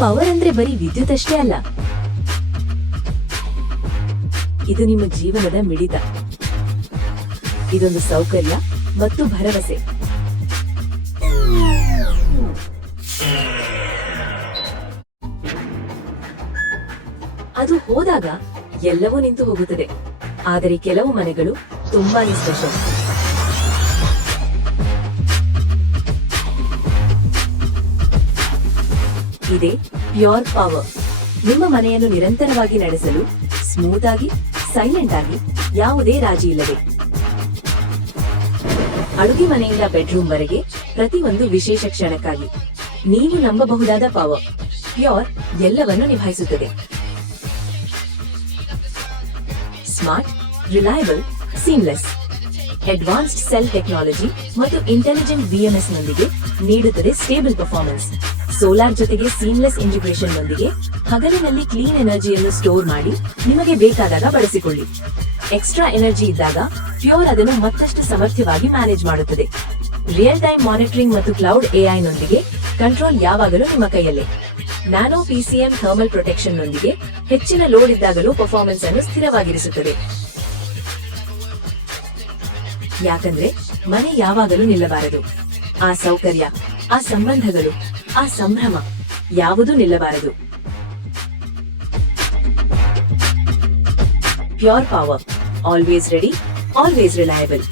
Power ಅಂದ್ರೆ ಬರೀ ವಿದ್ಯುತ್ ಅಷ್ಟೇ ಅಲ್ಲ, ಇದು ನಿಮ್ಮ ಜೀವನದ ಮಿಡಿತ. ಇದೊಂದು ಸೌಕರ್ಯ ಮತ್ತು ಭರವಸೆ. ಅದು ಹೋದಾಗ ಎಲ್ಲವೂ ನಿಂತು ಹೋಗುತ್ತದೆ. ಆದರೆ ಕೆಲವು ಮನೆಗಳು ತುಂಬಾನೇ ಸ್ಪೆಷಲ್. ಇದೆ ಪ್ಯೂರ್ ಪವರ್. ನಿಮ್ಮ ಮನೆಯನ್ನು ನಿರಂತರವಾಗಿ ನಡೆಸಲು, ಸ್ಮೂತ್ ಆಗಿ, ಸೈಲೆಂಟ್ ಆಗಿ, ಯಾವುದೇ ರಾಜಿ ಇಲ್ಲದೆ. ಅಡುಗೆ ಮನೆಯಿಂದ ಬೆಡ್ರೂಮ್ ವರೆಗೆ ಪ್ರತಿಯೊಂದು ವಿಶೇಷ ಕ್ಷಣಕ್ಕಾಗಿ ನೀವು ನಂಬಬಹುದಾದ ಪವರ್. ಪ್ಯೂರ್ ಎಲ್ಲವನ್ನು ನಿಭಾಯಿಸುತ್ತದೆ. Smart, reliable, seamless. Advanced cell technology ಮತ್ತು ಇಂಟೆಲಿಜೆಂಟ್ ಬಿಎಂಎಸ್ ನೊಂದಿಗೆ ನೀಡುತ್ತದೆ ಸ್ಟೇಬಲ್ ಪರ್ಫಾರ್ಮೆನ್ಸ್. ಸೋಲಾರ್ ಜೊತೆಗೆ ಸೀಮ್ಲೆಸ್ ಇಂಟಿಗ್ರೇಷನ್ ನೊಂದಿಗೆ ಹಗಲಿನಲ್ಲಿ ಕ್ಲೀನ್ ಎನರ್ಜಿಯನ್ನು ಸ್ಟೋರ್ ಮಾಡಿ ನಿಮಗೆ ಬೇಕಾದಾಗ ಬಳಸಿಕೊಳ್ಳಿ. ಎಕ್ಸ್ಟ್ರಾ ಎನರ್ಜಿ ಇದ್ದಾಗ ಪ್ಯೂರ್ ಅದನ್ನು ಮತ್ತಷ್ಟು ಸಮರ್ಥವಾಗಿ ಮ್ಯಾನೇಜ್ ಮಾಡುತ್ತದೆ. ರಿಯಲ್ ಟೈಮ್ ಮಾನಿಟರಿಂಗ್ ಮತ್ತು ಕ್ಲೌಡ್ ಎಐ ನೊಂದಿಗೆ ಕಂಟ್ರೋಲ್ ಯಾವಾಗಲೂ ನಿಮ್ಮ ಕೈಯಲ್ಲೇ. ನ್ಯಾನೋ ಪಿಸಿಎಂ ಥರ್ಮಲ್ ಪ್ರೊಟೆಕ್ಷನ್ ನೊಂದಿಗೆ ಹೆಚ್ಚಿನ ಲೋಡ್ ಇದ್ದಾಗಲೂ ಪರ್ಫಾರ್ಮೆನ್ಸ್ ಅನ್ನು ಸ್ಥಿರವಾಗಿರಿಸುತ್ತದೆ. ಯಾಕಂದ್ರೆ ಮನೆ ಯಾವಾಗಲೂ ನಿಲ್ಲಬಾರದು. ಆ ಸೌಕರ್ಯ, ಆ ಸಂಬಂಧಗಳು, ಆ ಸಂಭ್ರಮ ಯಾವುದೂ ನಿಲ್ಲಬಾರದು. Pure power, always ready, always reliable.